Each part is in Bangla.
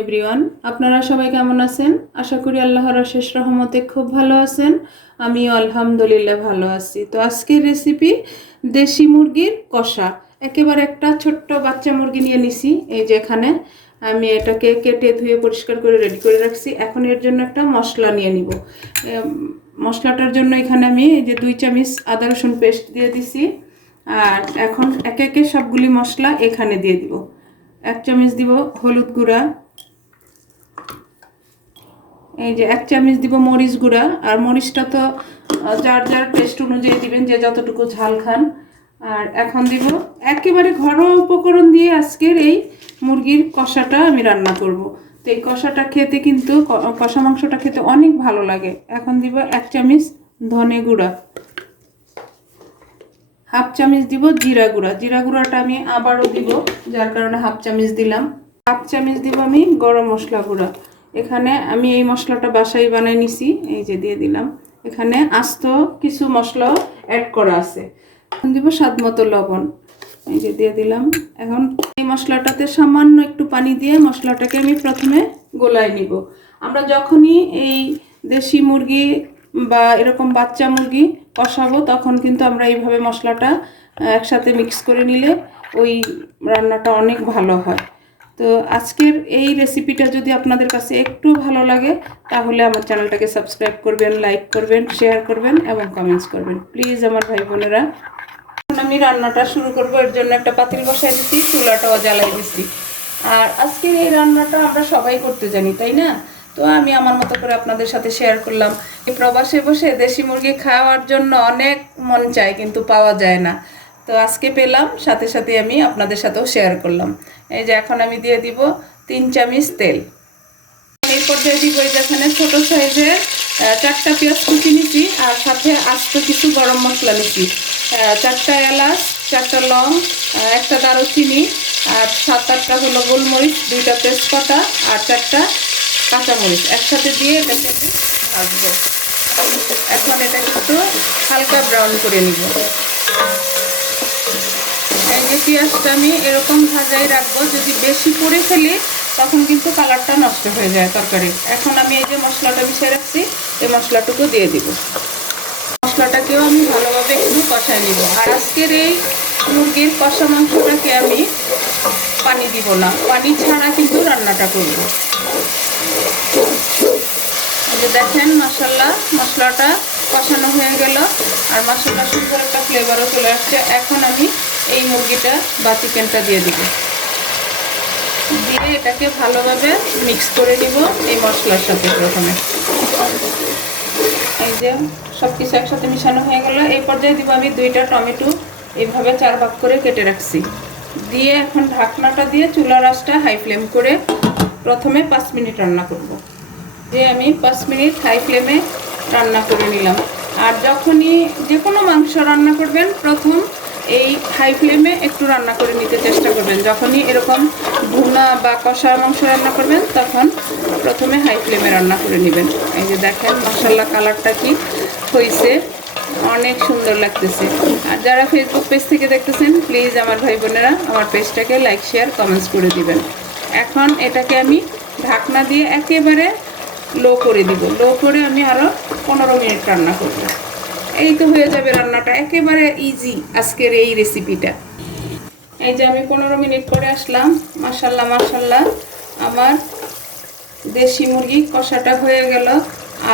এভরিওয়ান, আপনারা সবাই কেমন আছেন? আশা করি আল্লাহর অশেষ রহমতে খুব ভালো আছেন। আমিও আলহামদুলিল্লাহ ভালো আছি। তো আজকের রেসিপি দেশি মুরগির কষা। একেবারে একটা ছোট্ট বাচ্চা মুরগি নিয়ে নিছি। এই যে এখানে আমি এটাকে কেটে ধুয়ে পরিষ্কার করে রেডি করে রাখছি। এখন এর জন্য একটা মশলা নিয়ে নিব। মশলাটার জন্য এখানে আমি এই যে 2 চামচ আদা রসুন পেস্ট দিয়ে দিছি। আর এখন একে একে সবগুলি মশলা এখানে দিয়ে দিব। 1 চামচ দিব হলুদ গুঁড়া, এই যে 1 চামচ দিব মরিচ গুঁড়া। আর মরিচটা তো যার যার টেস্ট অনুযায়ী দিবেন, যে যতটুকু ঝাল খান। আর এখন দিব একেবারে ঘরোয়া উপকরণ দিয়ে আজকের এই মুরগির কষাটা আমি রান্না করব। তো এই কষাটা খেতে কিন্তু কষা মাংসটা খেতে অনেক ভালো লাগে। এখন দিব 1 চামচ ধনে গুঁড়া, 1/2 চামচ দিব জিরা গুঁড়া। জিরা গুঁড়াটা আমি আবারও দিব, যার কারণে 1/2 চামচ দিলাম। 1/2 চামচ দিব আমি গরম মশলা গুঁড়া। এখানে আমি এই মশলাটা বাসায় বানিয়ে নিছি, এই যে দিয়ে দিলাম। এখানে আস্ত কিছু মশলা অ্যাড করা আছে। এখন দিব স্বাদ মতো লবণ, এই যে দিয়ে দিলাম। এখন এই মশলাটাতে সামান্য একটু পানি দিয়ে মশলাটাকে আমি প্রথমে গোলায় নিব। আমরা যখনই এই দেশি মুরগি বা এরকম বাচ্চা মুরগি কষাবো, তখন কিন্তু আমরা এইভাবে মশলাটা একসাথে মিক্স করে নিলে ওই রান্নাটা অনেক ভালো হয়। তো আজকের এই রেসিপিটা যদি আপনাদের কাছে একটু ভালো লাগে, তাহলে আমার চ্যানেলটাকে সাবস্ক্রাইব করবেন, লাইক করবেন, শেয়ার করবেন এবং কমেন্টস করবেন প্লিজ আমার ভাই বোনেরা। এখন আমি রান্নাটা শুরু করব। এর জন্য একটা পাতিল বসাই দিচ্ছি, চুলাটাও জ্বালাই দিচ্ছি। আর আজকের এই রান্নাটা আমরা সবাই করতে জানি, তাই না? তো আমি আমার মতো করে আপনাদের সাথে শেয়ার করলাম। এই প্রবাসে বসে দেশি মুরগি খাওয়ার জন্য অনেক মন চায়, কিন্তু পাওয়া যায় না। তো আজকে পেলাম, সাথে সাথে আমি আপনাদের সাথেও শেয়ার করলাম। এই যে এখন আমি দিয়ে দিব 3 চামচ তেল। এই পর্যায়ে দিব এই যেখানে ছোটো সাইজের 4টা পেঁয়াজ কুচি নিচ্ছি, আর সাথে আস্ত কিছু গরম মশলা নিচ্ছি। 4টা এলাচ, 4টা লং, 1টা দারুচিনি, আর 7-8টা হলো গোলমরিচ, 2টা তেজপাতা, আর 4টা কাঁচামরিচ একসাথে দিয়ে এটাকে ভাজবো। এখন এটা কিন্তু হালকা ব্রাউন করে নিব। এই যে পেঁয়াজটা আমি এরকম ভাজাই রাখবো, যদি বেশি পরে ফেলি তখন কিন্তু কালারটা নষ্ট হয়ে যায় তরকারির। এখন আমি এই যে মশলাটা মিশিয়ে রাখছি, এই মশলাটুকু দিয়ে দিব। মশলাটাকেও আমি ভালোভাবে একটু কষায় নিব। আর আজকের এই মুরগির কষা মাংসটাকে আমি পানি দিব না, পানি ছাড়া কিন্তু রান্নাটা করব। এই যে দেখেন মাশাআল্লাহ মশলাটা কষানো হয়ে গেল, আর মশলাটা সুন্দর একটা ফ্লেভারও চলে আসছে। এখন আমি এই মুরগিটা বা চিকেনটা দিয়ে দিব, দিয়ে এটাকে ভালোভাবে মিক্স করে নিব এই মশলার সাথে। প্রথমে এই যে সব কিছু একসাথে মিশানো হয়ে গেল। এই পর্যায়ে দিব আমি 2টা টমেটো এইভাবে 4 ভাগ করে কেটে রাখছি, দিয়ে এখন ঢাকনাটা দিয়ে চুলার আঁচটা হাই ফ্লেম করে প্রথমে 5 মিনিট রান্না করব। যে আমি 5 মিনিট হাই ফ্লেমে রান্না করে নিলাম। আর যখনই যে কোনো মাংস রান্না করবেন, প্রথম এই হাই ফ্লেমে একটু রান্না করে নিতে চেষ্টা করবেন। যখনই এরকম ভুনা বা কষা মাংস রান্না করবেন, তখন প্রথমে হাই ফ্লেমে রান্না করে নেবেন। এই যে দেখেন মাশাআল্লাহ কালারটা কি হয়েছে, অনেক সুন্দর লাগতেছে। আর যারা ফেসবুক পেজ থেকে দেখতেছেন, প্লিজ আমার ভাই বোনেরা আমার পেজটাকে লাইক, শেয়ার, কমেন্টস করে দিবেন। এখন এটাকে আমি ঢাকনা দিয়ে একেবারে লো করে দিব। লো করে আমি আরও 15 মিনিট রান্না করব। এই তো হয়ে যাবে রান্নাটা, একেবারে ইজি আজকের এই রেসিপিটা। এই যে আমি 15 মিনিট পরে আসলাম। মাশাআল্লাহ মাশাআল্লাহ আমার দেশি মুরগি কষাটা হয়ে গেল।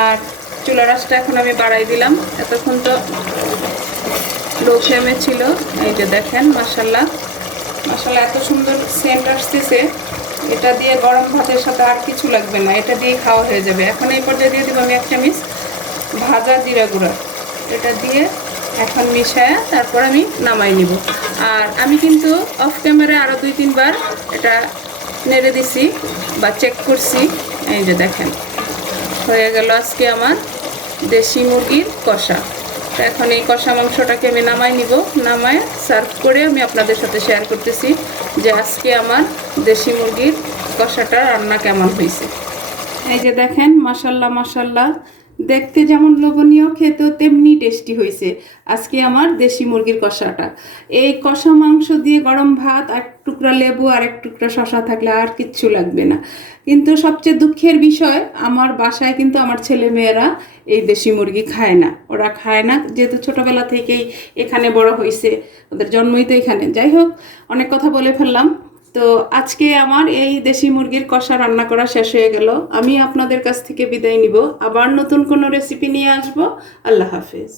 আর চুলার আঁচটা এখন আমি বাড়াই দিলাম, এতক্ষণ তো লো ফ্লেমে ছিল। এই যে দেখেন মাশাআল্লাহ মাশাআল্লাহ এত সুন্দর সেন্ট আসতেছে। এটা দিয়ে গরম ভাতের সাথে আর কিছু লাগবে না, এটা দিয়ে খাওয়া হয়ে যাবে। এখন এই পর্যায়ে দিয়ে দেবো আমি 1 চামচ ভাজা জিরা গুঁড়া। এটা দিয়ে এখন মিশায় তারপর আমি নামাই নিব। আর আমি কিন্তু অফ ক্যামেরায় আরও 2-3 বার এটা নেড়ে দিছি বা চেক করছি। এই যে দেখেন হয়ে গেল আজকে আমার দেশি মুরগির কষা। তো এখন এই কষা মাংসটাকে আমি নামাই নিব। নামায় সার্ভ করে আমি আপনাদের সাথে শেয়ার করতেছি যে আজকে আমার দেশি মুরগির কষাটা রান্না কেমন হয়েছে। এই যে দেখেন মাশাআল্লাহ মাশাআল্লাহ দেখতে যেমন লোভনীয়, খেতেও তেমনি টেস্টি হয়েছে আজকে আমার দেশি মুরগির কষাটা। এই কষা মাংস দিয়ে গরম ভাত, আর টুকরা লেবু আর এক টুকরা শশা থাকলে আর কিচ্ছু লাগবে না। কিন্তু সবচেয়ে দুঃখের বিষয়, আমার বাসায় কিন্তু আমার ছেলে মেয়েরা এই দেশি মুরগি খায় না। ওরা খায় না যেহেতু ছোটবেলা থেকেই এখানে বড় হয়েছে, ওদের জন্মই তো এখানে। যাই হোক, অনেক কথা বলে ফেললাম। তো আজকে আমার এই দেশি মুরগির কষা রান্না করা শেষ হয়ে গেল। আমি আপনাদের কাছ থেকে বিদায় নিব, আবার নতুন কোনো রেসিপি নিয়ে আসবো। আল্লাহ হাফেজ।